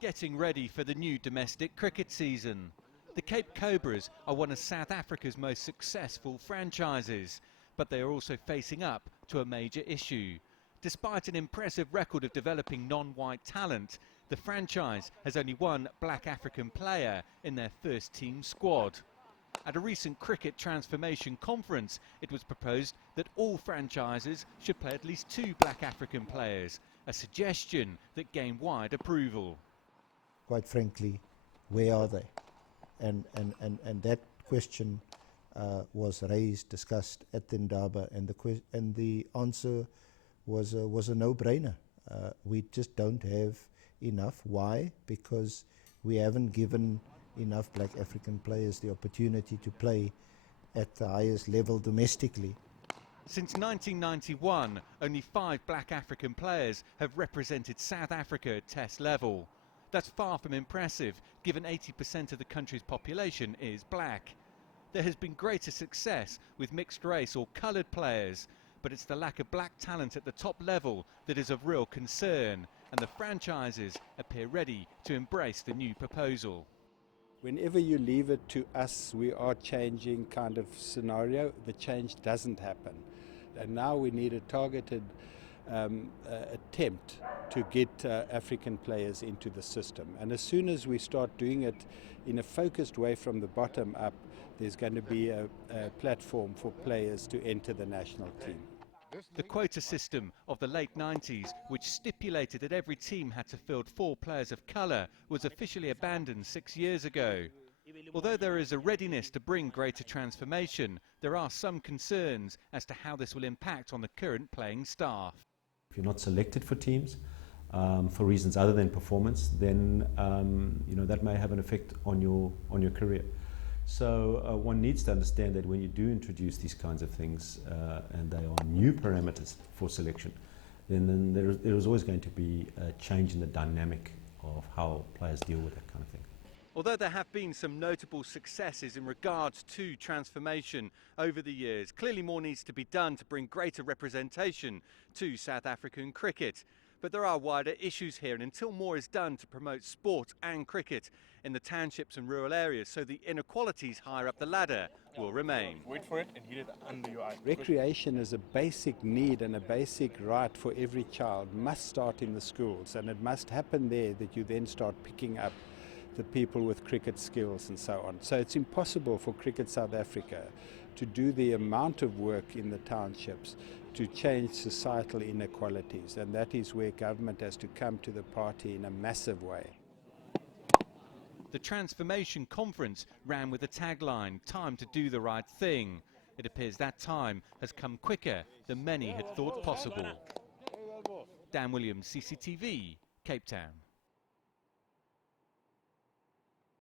Getting ready for the new domestic cricket season. The Cape Cobras are one of South Africa's most successful franchises, but they are also facing up to a major issue. Despite an impressive record of developing non-white talent, the franchise has only one black African player in their first team squad. At a recent cricket transformation conference, it was proposed that all franchises should play at least 2 black African players, a suggestion that gained wide approval. Quite frankly, where are they? And that question was raised, discussed at the Indaba, and the answer was a no-brainer. We just don't have enough. Why? Because we haven't given enough black African players the opportunity to play at the highest level domestically. Since 1991, only 5 black African players have represented South Africa at Test level. That's far from impressive, given 80% of the country's population is black. There has been greater success with mixed race or coloured players, but it's the lack of black talent at the top level that is of real concern, and the franchises appear ready to embrace the new proposal. Whenever you leave it to us, we are changing kind of scenario, the change doesn't happen. And now we need a targeted attempt to get African players into the system. And as soon as we start doing it in a focused way from the bottom up, there's going to be a platform for players to enter the national team. The quota system of the late 90s, which stipulated that every team had to field 4 players of colour, was officially abandoned 6 years ago. Although there is a readiness to bring greater transformation, there are some concerns as to how this will impact on the current playing staff. If you're not selected for teams for reasons other than performance, then that may have an effect on your career. So one needs to understand that when you do introduce these kinds of things and they are new parameters for selection, then there is always going to be a change in the dynamic of how players deal with that kind of thing. Although there have been some notable successes in regards to transformation over the years, clearly more needs to be done to bring greater representation to South African cricket. But there are wider issues here, and until more is done to promote sport and cricket in the townships and rural areas, so the inequalities higher up the ladder will remain. Wait for it and hit it under your eye. Recreation is a basic need and a basic right for every child, must start in the schools, and it must happen there that you then start picking up the people with cricket skills and so on. So it's impossible for Cricket South Africa to do the amount of work in the townships to change societal inequalities, and that is where government has to come to the party in a massive way. The Transformation Conference ran with the tagline, "Time to do the right thing." It appears that time has come quicker than many had thought possible. Dan Williams, CCTV, Cape Town.